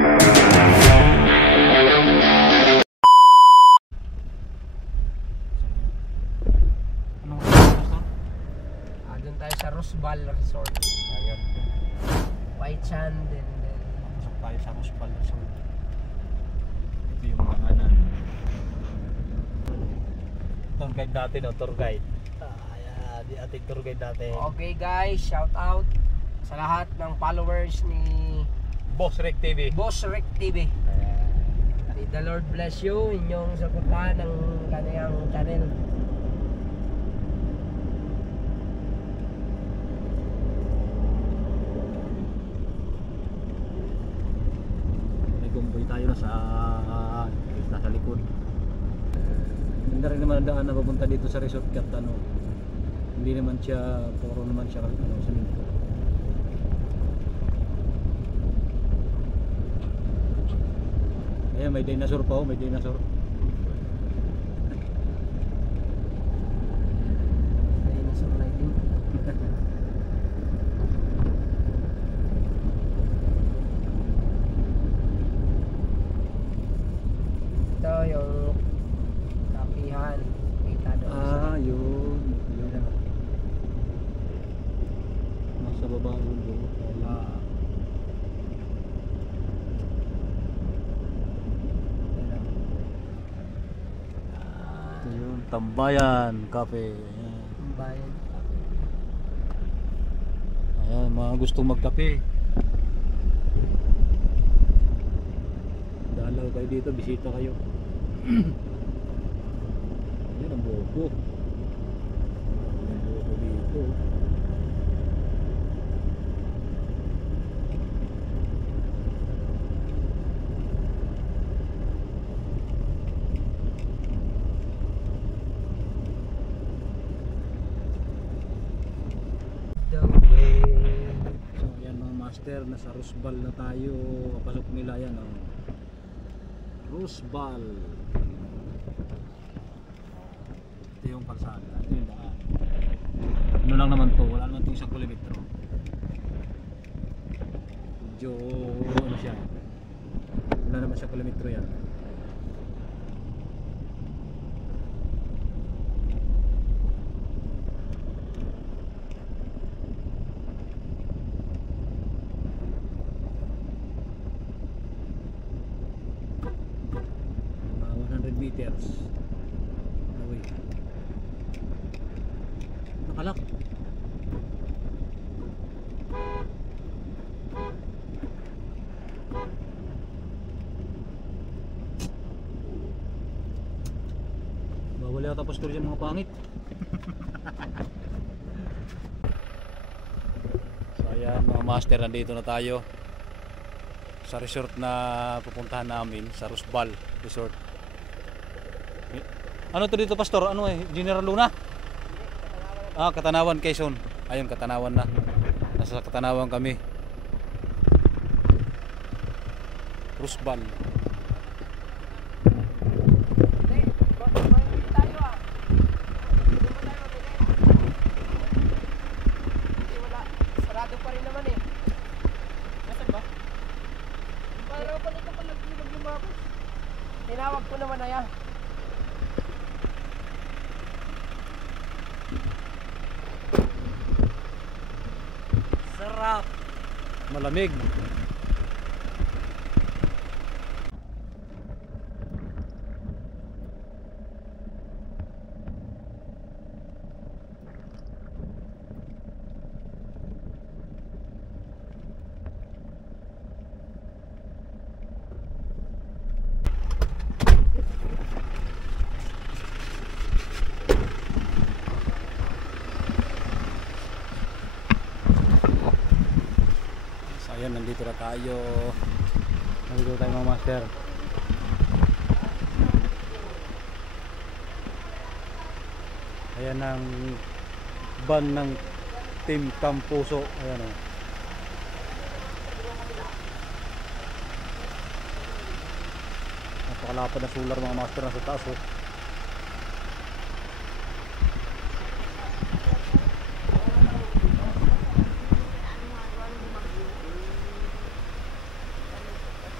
Doon tayo sa Rosbal Resort. Ayan. White Sand and then Pasok tayo sa Rosbal Resort. Ito yung mga anan. Tour guide dati, no? Tour guide. Ayan, di ating tour guide dati. okay guys, shout out sa lahat ng followers ni Boss Rec TV. Boss Rec TV. May the Lord bless you, inyong suportahan ng kanyang channel. Nagumboy tayo na nasa likod. Hindi rin naman ang daan na papunta dito sa resort kat ano. Hindi naman siya, puro naman siya ano, semento. Ayan, may dinosaur pa, oh, may dinosaur. Dinosaur riding. Ito yung kapihan. Kita doon sa Yun. Nasa baba ulo. Ito yun, Tambayan Cafe. Ayan. bayan. Ayan, mga gustong magkape. Dalaw kayo dito, bisita kayo. Ayan ang buko. Ang buko dito. The way. So ayan mga master, nasa Rosbal na tayo. Pasok nila yan, oh. Rosbal. Ito yung kalsada, ito yung daan. Ano lang naman to, wala naman itong 1 kilometro. Medyo ano siya, wala naman 1 kilometro yan. Mga 100 meters away. Nakalak. Bawal yata pastor dyan, mga pangit. So ayan mga master, nandito na tayo sa resort na pupuntahan namin, sa Rosbal Resort. Ano to dito pastor? Ano General Luna? Katanawan, Quezon. Ayun, Katanawan na. Nasa Katanawan kami. Rosbal. Sarado pa rin naman eh. Nasaan ba? Para pa nito pag nag-lumabas. Tinawag ko naman na yan. Sarap. Malamig. Ayan, nandito na tayo. Nandito tayo mga master. Ayan ang van ng Team Campuso. Ayan o. Napakalapad na solar mga master, nasa taas o.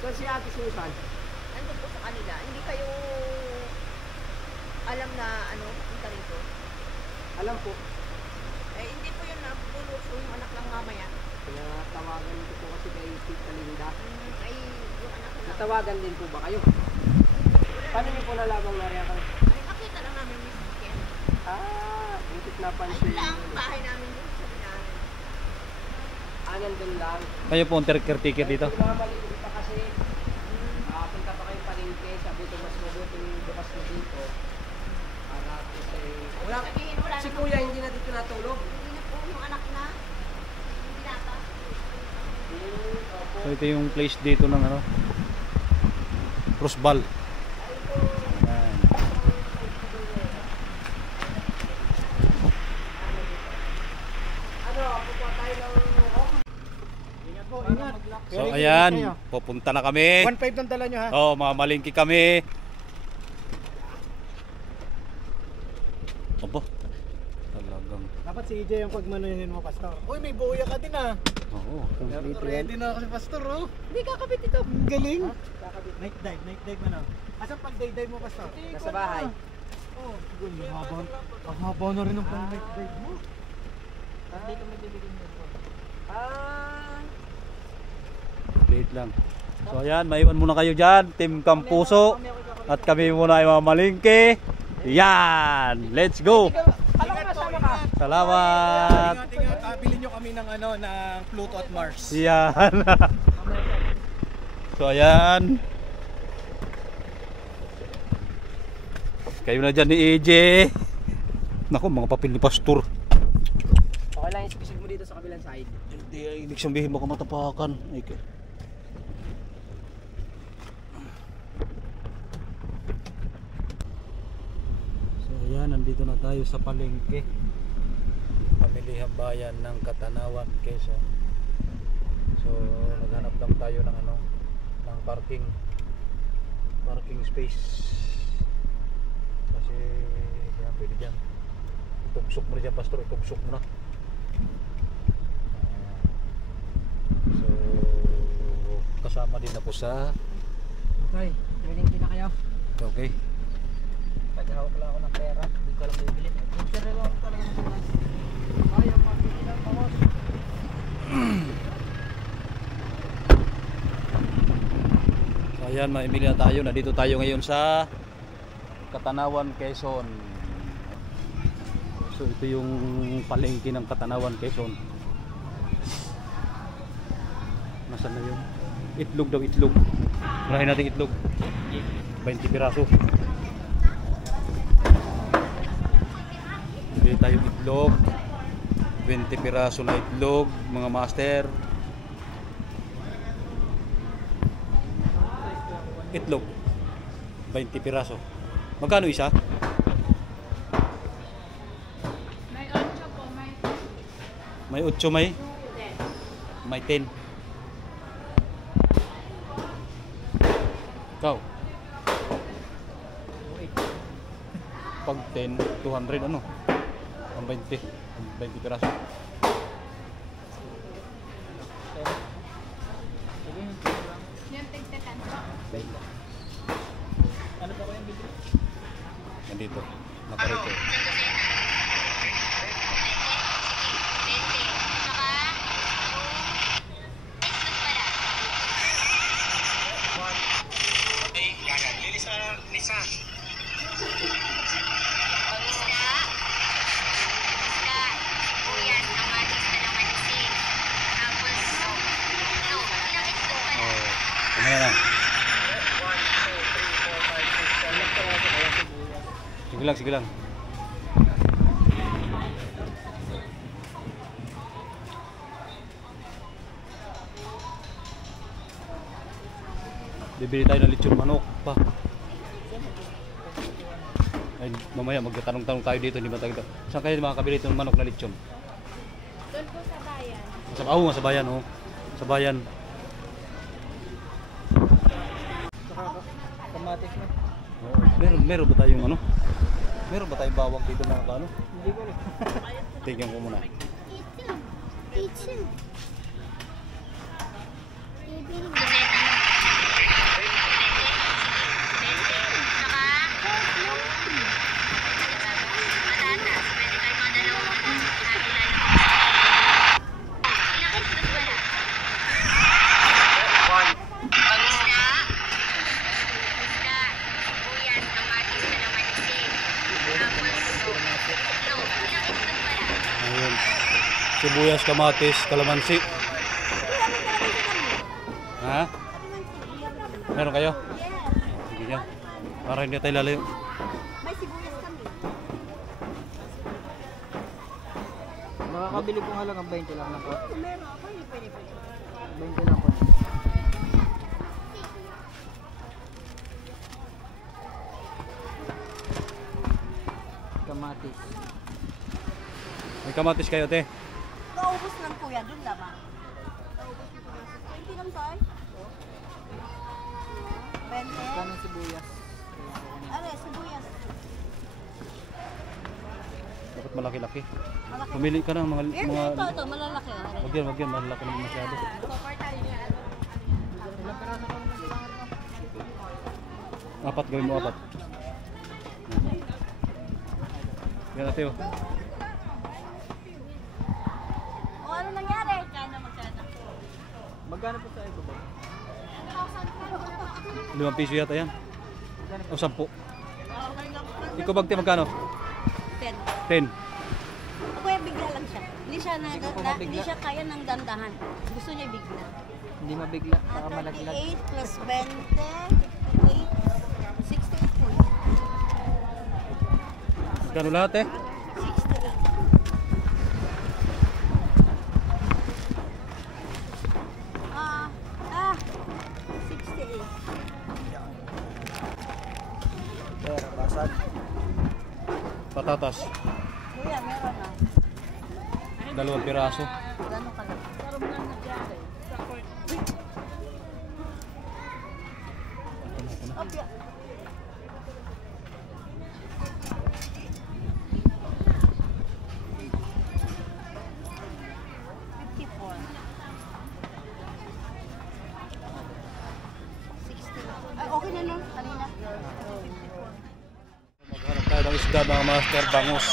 Saan si Ate Susan? Nandun po sa kanila. Hindi kayo alam na ano, punta rito? Alam po. Eh, hindi po yung nabuluso yung anak lang mamaya. Kaya tawagan ko po kasi kay Tita Linda. Ay, yung anak lang. Natawagan din po ba kayo? Paano niyo po nalamang nariyan kayo? Ay, nakita lang namin yung Ken. Butit na Ay, pansin. lang, bahay namin dun sa binahan. Nandun lang. Kayo po ang caretaker dito. Mamaliit pa kasi. Punta pa kayo palengke. Sabi ko mas mabuting bukas na dito. Para kasi... Wala. Sabihin, wala Si naman. Kuya hindi na dito natulog. Hindi na po yung anak na. Hindi nata. Opo. So ito yung place dito ng ano, Rosbal. Ayan. Ano, pupunta tayo ng home. Ingat po, ingat. So ayan, pupunta na kami. 1.5 lang dala nyo ha. Oh, mamalingki kami. Aba, talagang. Dapat si EJ yung pagmanuhin mo, Pastor. Uy, may buya ka din ah. Oo, Ready na ako si Pastor, oh. Hindi kakabit ito. Ang galing. Night dive man, oh. Asan pag day dive mo, Pastor? Nasa bahay. Oh, good. Ang haba na rin ang pang night dive mo. Dito may bibigyan mo po. late lang. So ayan, maiwan muna kayo dyan, Team Kampuso. At kami muna ay mamalingki. Yan, let's go. Alam ko kasama ka. Salamat. Ingat. Bilhin nyo kami ng ano, ng Pluto at Mars. Yan. So ayan. Kayo na dyan ni EJ. Naku, mga papel ni Pastor. Okay lang, isig mo dito sa kabilang side. Hindi, ibig sabihin baka matapakan. So ayan, nandito na tayo sa palengke. Pamilihang bayan ng Katanawan, Quezon. So naghanap lang tayo ng ano, ng parking space. Kasi yan, pwede dyan. Itugsok mo na dyan, Pastor, itugsok mo na. So kasama din ako sa Okay, willing na kayo. okay. Paghahawak lang ako ng pera. Hindi ko alam bibili. Picture lang ako talaga ng bukas. Ayaw, pagpili lang pangos. So ayan, maimili na tayo. Nandito tayo ngayon sa Katanawan, Quezon. So ito yung palengke ng Katanawan, Quezon. Nasaan na yun? Itlog daw, itlog. Murahin natin itlog. 20 piraso. Bili tayong itlog. 20 piraso na itlog, mga master. Itlog 20 piraso. Magkano isa? May 8 po, May 8, may 10. Ikaw? Pag 10, 200 ano? Ang 20 piraso. yung tigtatan. Ano ba ko yung bibili? Nandito, nakarito. Kumaya lang. Sige lang. Bibili tayo ng lechon manok pa. Ay, mamaya magtatanong-tanong tayo dito, hindi ba tayo dito? Saan kayo makakabili ito ng manok na lechon? Doon po sa bayan. Sa bayan, oh. Sa bayan. Kamatis na. Oh, meron ba tayong ano? Meron ba tayong bawang dito na ano? Hindi ko rin. Tingnan ko muna. Teacher. sibuyas, kamatis, kalamansi. Ha? Meron kayo? Sige yan. Para hindi tayo lalayo. May sibuyas kami. Makakabili ko nga lang ang 20 lang na po. Meron ako, hindi pwede. 20 lang po. Kamatis. May kamatis kayo, te. Naubos lang kuya, dun lamang. Naubos yung pumasok. 20 lang tayo. 20. Kano sibuyas? Are, sibuyas. Dapat malaki-laki. Malaki. Pumili ka ng mga... Ito, malalaki. Are. Wag yan, malaki naman masyado. Apat, gawin mo apat. Yan ate oh. O ano nangyari? Magkano? Magkano po sa ito ba? 5 piso yata yan. O 10. Ikaw bagte magkano? 10. 10. Kuya, bigla lang siya. Hindi siya kaya ng dandahan. Gusto niya bigla. Hindi mabigla, saka malaglag. 38 plus 20, 68 po. Magkano lahat eh? 68. Pera, basag. Patatas. Kuya, meron na. 2 piraso. Gano'n ka lang. Okay. Okay na nun, kanina. Maghanap tayo ng isda mga master, bangus.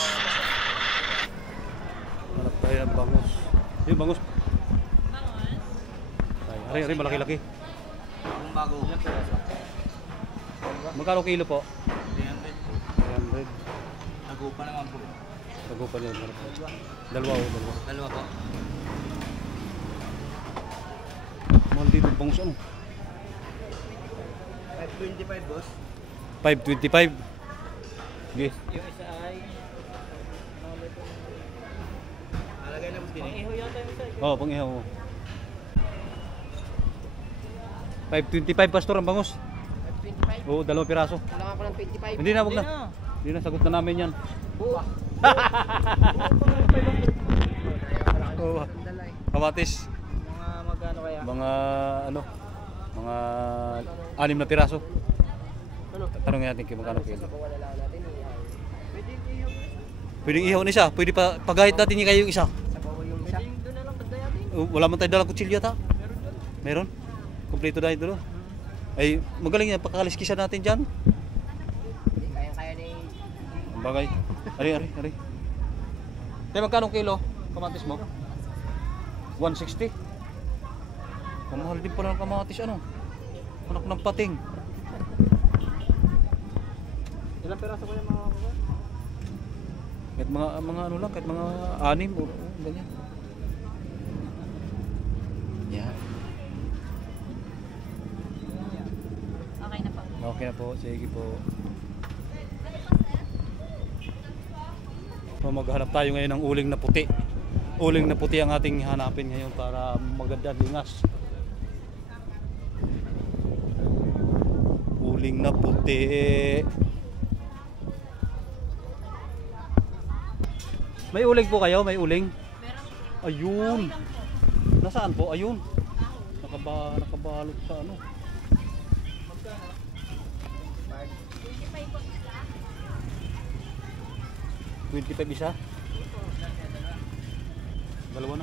Hanap tayo ng bangus. Yung bangus. Ay, ari, malaki-laki. Ang bago. Ilang peraso? Magkano kilo po? 300. 300. Nagupa naman po. Tagupan yun. Dalawa. Dalawa po. Mahal dito bangus ano? 525 boss. 525. Sige. Yung isa ay... Alagay na boss din eh. Pang-iho yata yung isa eh. Oo, pang-ihaw mo. 525 pastor ang bangus. 525. Oo, 2 piraso. Kailangan ko ng 25. Hindi na, wag na. Hindi na, sagot na namin yan. Buwa. Oo. Kamatis. Mga magkano kaya? Mga ano? Mga 6 na piraso. Tanongin natin kung magkano kilo. Wala lang natin. Pwede ihaw. Pwedeng ihaw na isa. Pwede pa pagahit natin niya kayo yung isa. Sa bawal yung isa. Pwede doon na lang pagdayatin. Wala man tayo dalang kutsilyo ta. Meron? Kompleto na ito. Ay, magaling yan. Pakakaliskisan natin dyan. Hindi kayang-kaya ni... Ang bagay. Ari. Tayo magkano kilo? Kamatis mo? 160. Kamahal din pala ng kamatis ano? Anak ng pating. Ilang peraso ko yung mga kukuha? Kahit mga ano lang, kahit mga 6 o ganyan. Yan. Okay na po. Okay na po, sige po. So, maghanap tayo ngayon ng uling na puti. Uling na puti ang ating hanapin ngayon para maganda lingas. Uling na puti. May uling po kayo? May uling? Ayun. Nasaan po? Ayun. Nakabalot sa ano. 25 isa? Dalawa.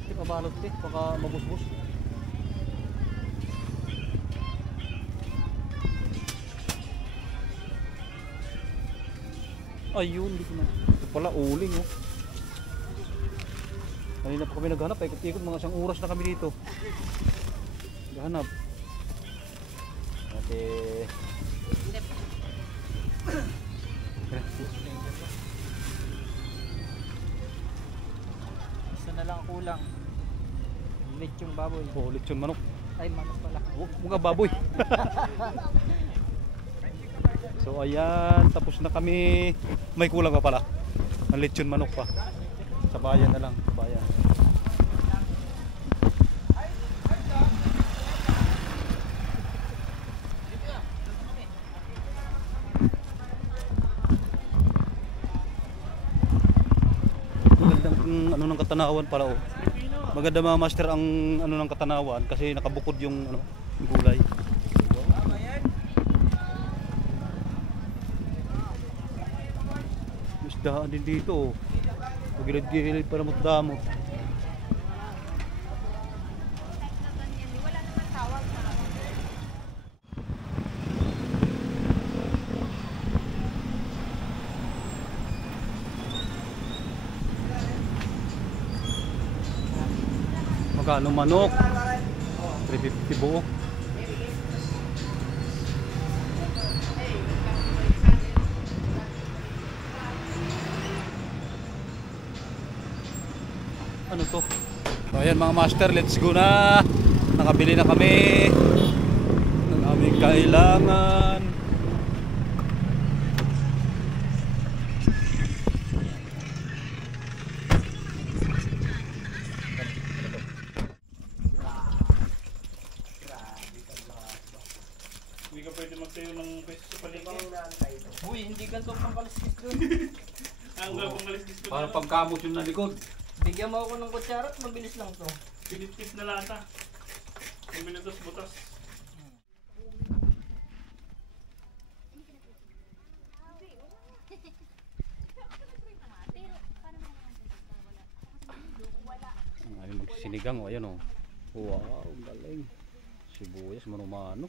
Hindi pa balot eh, baka mabusbus. Ayun, hindi ko na. Ito pala uling oh. Kanina pa kami naghanap, ikot-ikot mga 1 oras na kami dito. Naghanap. Ate. palang kulang. Lechong baboy. Oh, lechon manok. Ay, manok pala. Mga baboy. So ayan, tapos na kami. May kulang pa pala. Ang lechon manok pa. Sa bayan na lang, sa bayan. Magandang ano ng katanawan pala oh. Maganda mga master ang ano ng katanawan kasi nakabukod yung ano, yung gulay. Isdaan din dito oh. Pagilid-gilid pa na damot. Magkano manok? 350 buo. Ano to? So ayan mga master, let's go na. Nakabili na kami ng aming kailangan. Hindi ka pwede magtayo ng pwesto sa palengke. Uy, hindi ganito pang kaliskis dun. Ang gagawang maliskis ko Para na. pagkamot yung nalikod. Bigyan mo ako ng kutsara at mabilis lang to. Pinipis na lata. 2 minutos butas. Ang aming magsinigang oh, ayan oh. Wow, galing. Sibuyas, mano-mano.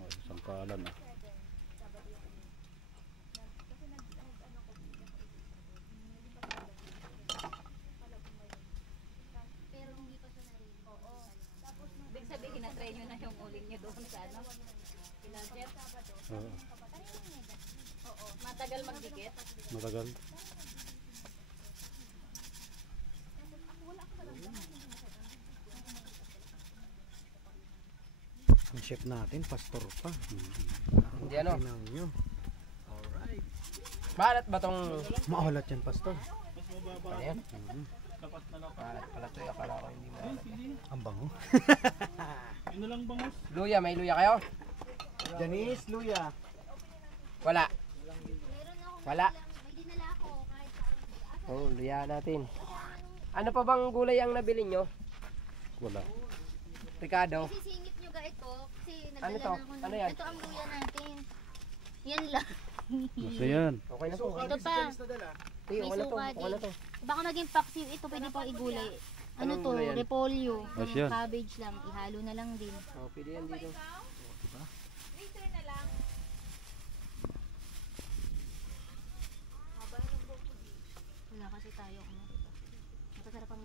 Oh, sangkalan ah. Ibig sabihin na-try nyo na yung uling nyo doon sa ano? Pinadjet? Oo, Oo. Matagal magdikit? matagal. Ang chef natin, pastor pa. Hindi ano? Tingnan nyo. Balat ba tong... Maulat yan, pastor. Ano yan? Dapat na lang. Balat pala to. Akala ko hindi mo. Ang bango. Yun na lang bangus. Luya, may luya kayo? Janice, luya. Wala. Wala. Oh, luya natin. Ano pa bang gulay ang nabili nyo? Wala. Ricardo? Sisingit nyo ga ito kasi Ano nagdala to? na ako ng... Ano yan? Ito ang luya natin. Yan lang. Basta yan. Okay na to. Ito pa. Hey, okay na to. suka Okay na to. Baka maging paksiw. Ito pwede pang igulay. Ano Anong to? gulay yan? Repolyo. Ayos yan. Cabbage lang. Ihalo na lang din. Oh, pwede yan dito. Wala kasi tayo. Masarap ang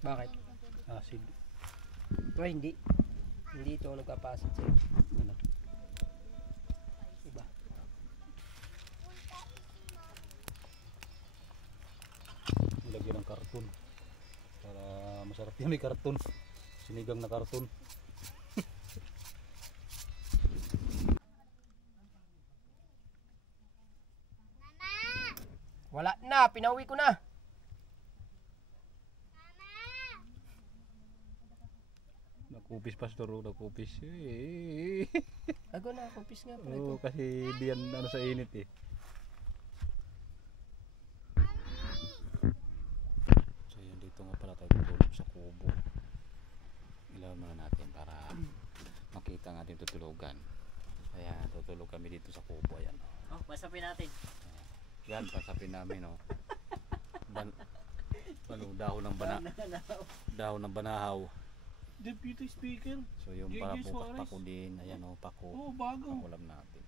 Bakit? Acid. Ay, hindi. Hindi ito nagpapasit sa'yo. Ano? Iba. Lagyan ng karton. Para masarap yan may karton. Sinigang na karton. Wala na. Pinauwi ko na. Nakupis pastor, nakupis. Ako na. Kumpis nga pala ito. Oo, kasi di yan ano sa init eh. So yan, dito nga pala tayo tutulog sa kubo. Ilaw muna natin para makita nga din tutulugan. Ayan, tutulog kami dito sa kubo. Ayan. Oh, pasapin natin. Yan, pasapin namin oh. Ano, dahon ng banahaw. Deputy Speaker. So yung JJ para Suarez. pako din, ayan oh, pako. Oh, bago. Pakulam natin.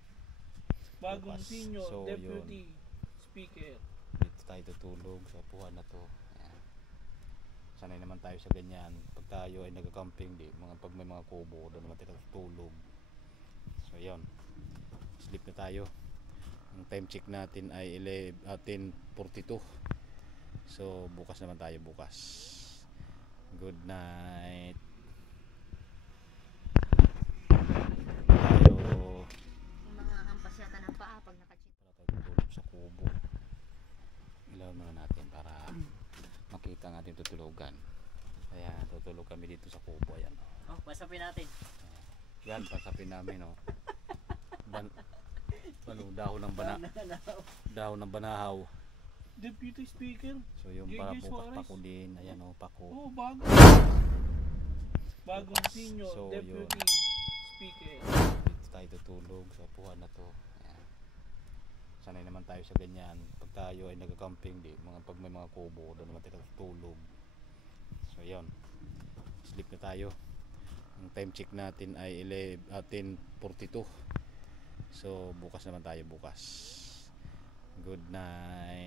Bagong bukas. senior So, deputy speaker. Dito tayo tutulog sa upuan na to. Ayan. Sanay naman tayo sa ganyan. Pag tayo ay nagka-camping, pag may mga kubo, doon naman tayo tutulog. So yun, sleep na tayo. Ang time check natin ay 10:42. So bukas naman tayo bukas. Good night. Tayo Yung mga hampas yata ng paa pag nakachip. para tayo tutulog sa kubo. Ilawan muna natin para makita ang ating tutulugan. Ayan, tutulog kami dito sa kubo. Ayan. Oh, pasapin natin. Yan, pasapin namin, oh. Dahon ng banahaw. Deputy speaker. So yung JJ para bukas Suarez. pako din. Ayan, oh, pako. Oh, bagong senior So, deputy speaker. Dito tayo tutulog sa upuan na to. Ayan. Sanay naman tayo sa ganyan. Pag tayo ay nagka-camping, pag may mga kubo, doon naman tayo tutulog. So yun, sleep na tayo. Ang time check natin ay 10:42. So bukas naman tayo bukas. Good night.